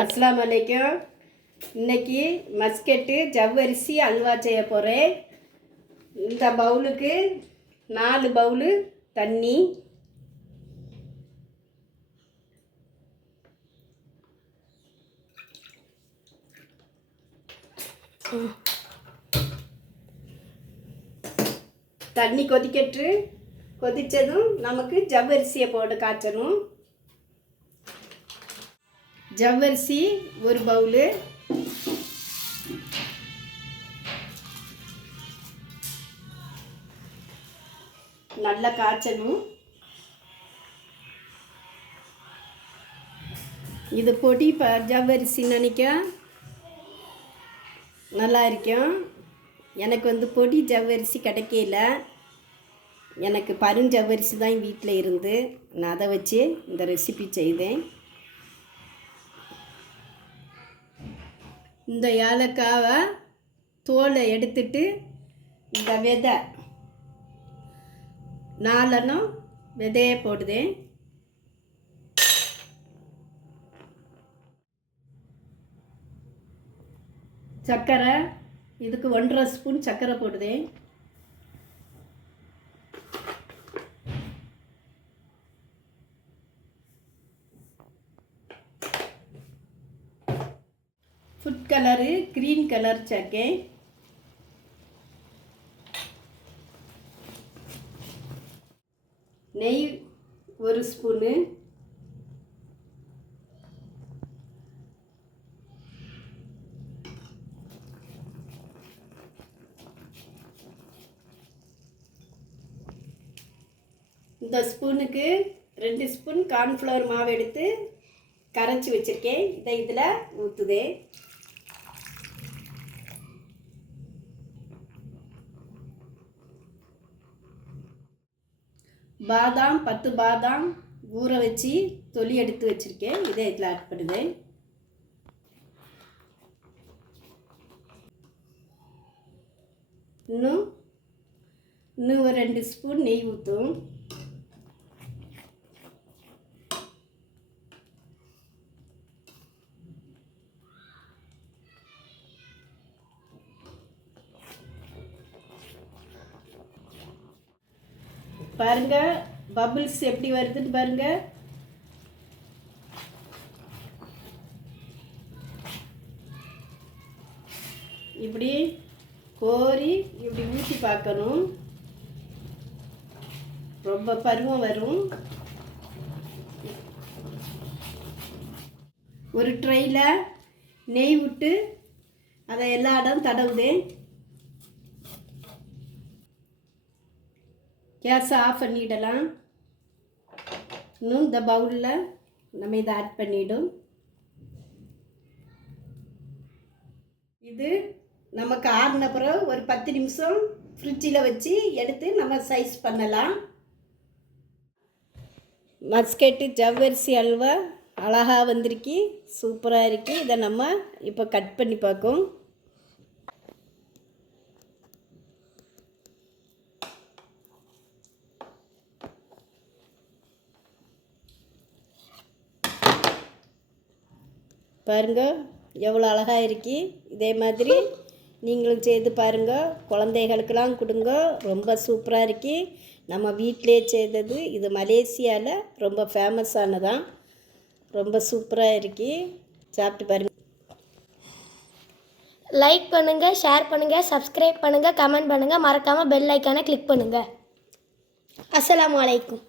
அஸ்ஸலாமு அலைக்கும். இன்னைக்கு மஸ்கெட்டு ஜவ்வரிசி அல்வா செய்ய போகிறேன். இந்த பவுலுக்கு 4 பவுலு தண்ணி, தண்ணி கொதிச்சதும் நமக்கு ஜவ்வரிசியை போட்டு காய்ச்சணும். ஜவ்வரிசி 1 பவுலு, நல்லா காய்ச்சணும். இது பொடி ஜவ்வரிசி நினைக்க நல்லா இருக்கும். எனக்கு பொடி ஜவ்வரிசி கிடைக்கல. எனக்கு பருஞ்சவ்வரிசி தான் வீட்டில் இருந்து நான் அதை வச்சு இந்த ரெசிபி செய்தேன். இந்த ஏலக்காவை தோலை எடுத்துட்டு இந்த விதை 4 விதையை போடுதேன். சர்க்கரை இதுக்கு 1½ ஸ்பூன் சர்க்கரை போடுதேன். ஃபுட் கலரு க்ரீன் கலர் சேர்க்கேன். நெய் 1 ஸ்பூனு, இந்த ஸ்பூனுக்கு 2 ஸ்பூன் கார்ன்ஃப்ளவர் மாவு எடுத்து கரைச்சி வச்சுருக்கேன். இதை இதில் ஊற்றுதேன். பாதாம் 10 பாதாம் ஊற வச்சு தொலி எடுத்து வச்சுருக்கேன். இதை இதில் ஆட் பண்ணுவேன். இன்னும் ஒரு 2 ஸ்பூன் நெய் ஊற்றும். பாருங்க பபிள்ஸ் எப்படி வருதுன்னு பாருங்க. இப்படி கோரி இப்படி ஊற்றி பார்க்கணும். ரொம்ப பருவம் வரும். ஒரு ட்ரையில் நெய் விட்டு அதை எல்லா இடம் தடவுதேன். கேஸை ஆஃப் பண்ணிடலாம். இன்னும் இந்த பவுலில் நம்ம இதை ஆட் பண்ணிடும். இது நமக்கு ஆறின பிறகு ஒரு 10 நிமிஷம் ஃப்ரிட்ஜில் வச்சு எடுத்து நம்ம சைஸ் பண்ணலாம். மஸ்கெட்டு ஜவ்வரிசி அல்வா அழகாக வந்திருக்கு, சூப்பராக இருக்குது. இதை நம்ம இப்போ கட் பண்ணி பார்ப்போம். பாருங்க எவ்வளோ அழகாக இருக்கு. இதே மாதிரி நீங்களும் செய்து பாருங்கள். குழந்தைகளுக்கெல்லாம் கொடுங்க. ரொம்ப சூப்பராக இருக்கு. நம்ம வீட்டிலே செய்தது. இது மலேசியாவில் ரொம்ப ஃபேமஸானதான். ரொம்ப சூப்பராக இருக்கு. சாப்பிட்டு பாருங்கள். லைக் பண்ணுங்கள், ஷேர் பண்ணுங்கள், சப்ஸ்கிரைப் பண்ணுங்கள், கமெண்ட் பண்ணுங்கள். மறக்காமல் பெல் ஐக்கானை கிளிக் பண்ணுங்கள். அஸ்ஸலாமு அலைக்கும்.